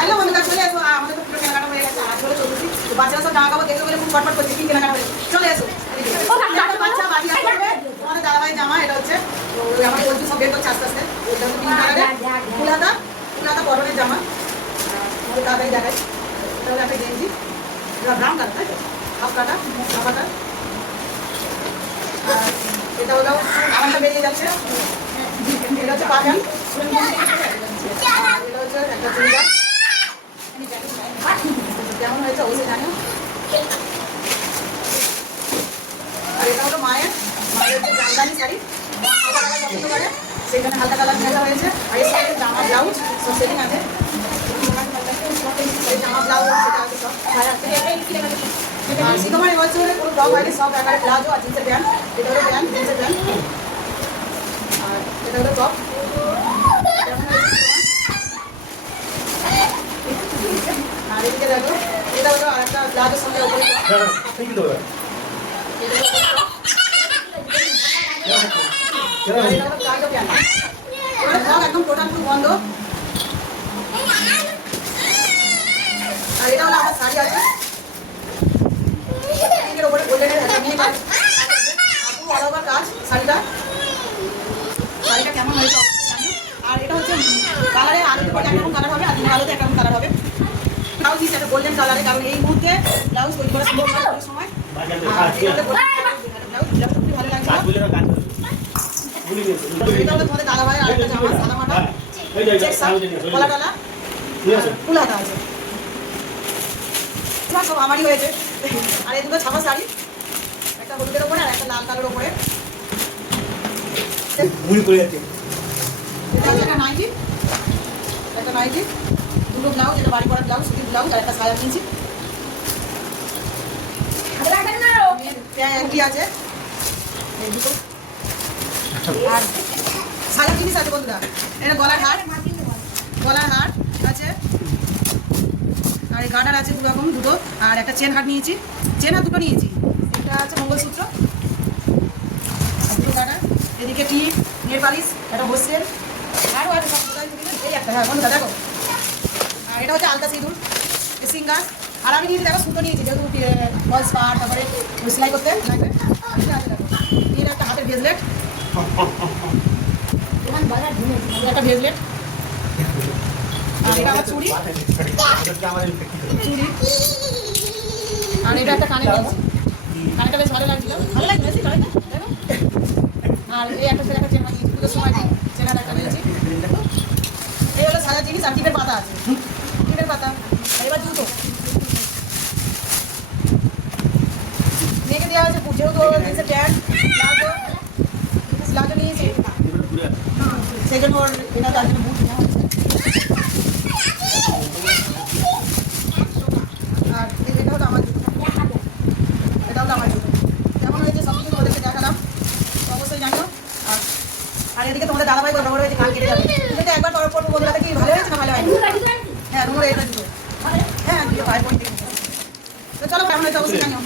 Hello বন্ধুরা, চলে এসো। আমাদের তো পুরো কেনাকাটা হয়ে গেছে। আর চলে চলছি। বাচ্চারা সব জামা কাপড় দেখে বলে খুব ফটফট করছে, কি কেনাকাটা হয়ে চলে এসো। বাচ্চা বাড়ি আসবে, তোমাদের দাদাভাই জামা এটা হচ্ছে। তো আমার বলছি সব বের করছে আস্তে আস্তে। এটা হচ্ছে পিঙ্ক কালারের ফুলাতা কটনের জামা। আমাদের তাড়াতাড়ি দেখাই। এটা হলো একটা গেঞ্জি, এটা ব্রাউন কালার, তাই তো হাফ কাটা হাফাটা। আর এটা হলো আমারটা বেরিয়ে যাচ্ছে। এটা হচ্ছে পাজান, এটা হচ্ছে একটা চুড়িদার। কেমন হয়েছে অবশ্যই জানিও। আর এটা হলো মায়ের হচ্ছে জামদানি শাড়ি, পছন্দ করে সেখানে হালকা কালার মেলা হয়েছে। আর এর সাথে জামা ব্লাউজ সব সেটিং আছে। জামা ব্লাউজ সেটা আছে সব। আর সিকোমারি বলছে পুরো টপ বাইরে সব একারে প্লাজো আর জিন্সের প্যান্ট। এটা হলো প্যান্ট, জিন্সের প্যান্ট। আর এটা হলো টপ। আর এদিকে দেখো, এটা হলো আর একটা প্লাজোর সঙ্গে উপরে একদম টোটাল পুরো বন্ধ। আর এটা হলো আমার শাড়ি আছে, এর উপরে গোল্ডেনের অল ওভার কাজ শাড়িটা কেমন হয়েছে। আর এটা হচ্ছে কালারে আলোতে পরে একরকম কালার হবে, আর দিনের আলোতে একরকম কালার হবে। ব্লাউজ দিচ্ছে একটা গোল্ডেন কালারে, কারণ এই মুহূর্তে ব্লাউজ তৈরি করা সম্ভব নয় কোনো সময়। ব্লাউজ খুবই ভালো লাগছে। এটা হলো তোমাদের দাদা ভাই আর একটা জামা সাদা মাটা কলা টালা ফুল হাতা আছে, সব আমারই হয়েছে। আর এই দুটো ছাপা শাড়ি, একটা হলুদের ওপরে আর একটা লাল কালোর ওপরে। একটা নাইটি, দুটো ব্লাউজ, এটা বাড়ি পড়া ব্লাউজ, সুতির ব্লাউজ, আর একটা সায়া কিনছি। একটি আছে দুটো, আর সায়া জিনিস আছে বন্ধুরা। এটা গলার হার আছে, আর এই গার্ডার আছে দু রকম, দুটো। আর একটা চেন হার নিয়েছি, চেন হার দুটো নিয়েছি। এটা আছে মঙ্গলসূত্র, দুটো গার্ডার। এদিকে টিপ, নেল পালিশ, একটা হোস্টেল, আরও আছে সব কোথায় এই একটা। হ্যাঁ বন্ধুরা দেখো, আর এটা হচ্ছে আলতা সিঁদুর, সিঙ্গার। আর আমি নিয়েছি দেখো সুতো নিয়েছি, যেহেতু ফলস পার, তারপরে সেলাই করতে লাগবে। এর একটা হাতের ব্রেসলেট, একটা ব্রেসলেট। আর এটা আমার চুড়ি, আর এটা একটা কানে নিয়েছি। কানেটা বেশ ভালো লাগছিল, ভালো লাগছে দেখো। আর এই একটা ছেলে একটা চেনা নিয়েছি, পুজোর সময় চেনার একটা নিয়েছি। এই হলো সাদা জিনিস, আর টিপের পাতা আছে, টিপের পাতা। এবার জুতো মেয়েকে দেওয়া হয়েছে, যেহেতু জিন্সের প্যান্ট প্লাজো নিয়েছি, সেই জন্য ওর এটা তার জন্য বুট নেওয়া হয়েছে। আর এটা হলো আমার জুতো, কেমন হয়েছে সব কিছু ওদেরকে দেখালাম, অবশ্যই জানো। আর এদিকে তোমাদের দাদাভাই বড় বড় হয়েছে, কাল কেটে যাবে। তুমি একবার পর পর বন্ধুরা কি ভালো হয়েছে না ভালো হয়নি? হ্যাঁ তোমরা এটা দিতো, হ্যাঁ দিও ভাই পয়েন্ট। তো চলো কেমন হয়েছে অবশ্যই জানিও।